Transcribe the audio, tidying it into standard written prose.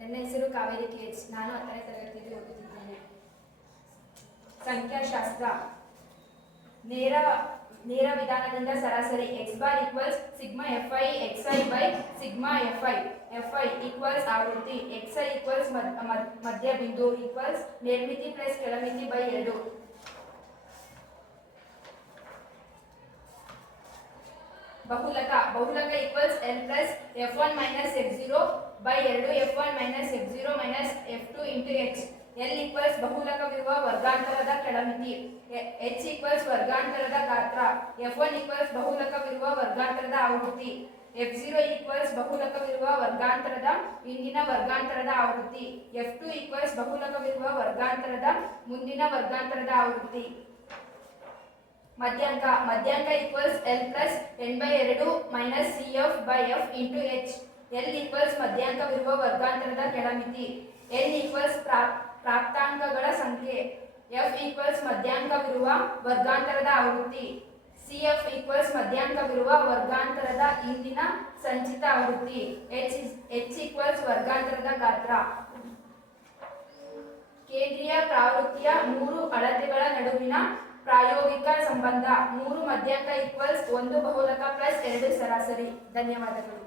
ನನ್ನ ಹೆಸರು ಕಾವೇರಿ KH. ನಾನು 10ನೇ ತರಗತಿಯಲ್ಲಿ ಓದುತ್ತಿದ್ದೇನೆ. ಸಂಖ್ಯಾಶಾಸ್ತ್ರ. ನೇರ ವಿಧಾನದಿಂದ ಸರಾಸರಿ x bar equals sigma fi xi by sigma fi equals ಆವೃತ್ತಿ xi ಈಕ್ವಲ್ಸ್ ಮಧ್ಯ ಬಿಂದು ಈಕ್ವಲ್ಸ್ ಮೇಲ್ಮಿತಿ ಪ್ಲಸ್ ಕೆಳಮಿತಿ ಬೈ 2. ಬಹುಲಕ equals n plus f1 minus f0 by 2 f1 minus f0 minus f2 into h. L equals ಬಹುಲಕವಿರುವ ವರ್ಗಾಂತರದ ಕೆಳಮಿತಿ. h equals ವರ್ಗಾಂತರದ ಗಾತ್ರ. f1 ಈಕ್ವಲ್ಸ್ ಬಹುಲಕವಿರುವ ವರ್ಗಾಂತರದ ಆವೃತ್ತಿ. f0 ಈಕ್ವಲ್ಸ್ ಬಹುಲಕವಿರುವ ವರ್ಗಾಂತರದ ಇಂದಿನ ವರ್ಗಾಂತರದ ಆವೃತ್ತಿ. f2 ಈಕ್ವಲ್ಸ್ ಬಹುಲಕವಿರುವ ವರ್ಗಾಂತರದ ಮುಂದಿನ ವರ್ಗಾಂತರದ ಆವೃತ್ತಿ. ಮಧ್ಯಾಂಕ equals L plus n/2 minus CF by F into H. L equals ಮಧ್ಯಾಂಕವಿರುವ ವರ್ಗಾಂತರದ ಕೆಳಮಿತಿ. N ಈಕ್ವಲ್ಸ್ ಪ್ರಾಪ್ತಾಂಕಗಳ ಸಂಖ್ಯೆ. F ಈಕ್ವಲ್ಸ್ ಮಧ್ಯಾಂಕವಿರುವ ವರ್ಗಾಂತರದ ಆವೃತ್ತಿ. CF ಈಕ್ವಲ್ಸ್ ಮಧ್ಯಾಂಕವಿರುವ ವರ್ಗಾಂತರದ ಇಂದಿನ ಸಂಚಿತ ಆವೃತ್ತಿ. H ಈಕ್ವಲ್ಸ್ ವರ್ಗಾಂತರದ ಗಾತ್ರ. ಕೇಂದ್ರೀಯ ಪ್ರವೃತ್ತಿಯ 3 ಅಳತೆಗಳ ನಡುವಿನ ಪ್ರಾಯೋಗಿಕ ಸಂಬಂಧ. 3 ಮಧ್ಯಾಂಕ ಈಕ್ವಲ್ಸ್ 1 ಬಹುಲಕ ಪ್ಲಸ್ 2 ಸರಾಸರಿ. ಧನ್ಯವಾದಗಳು.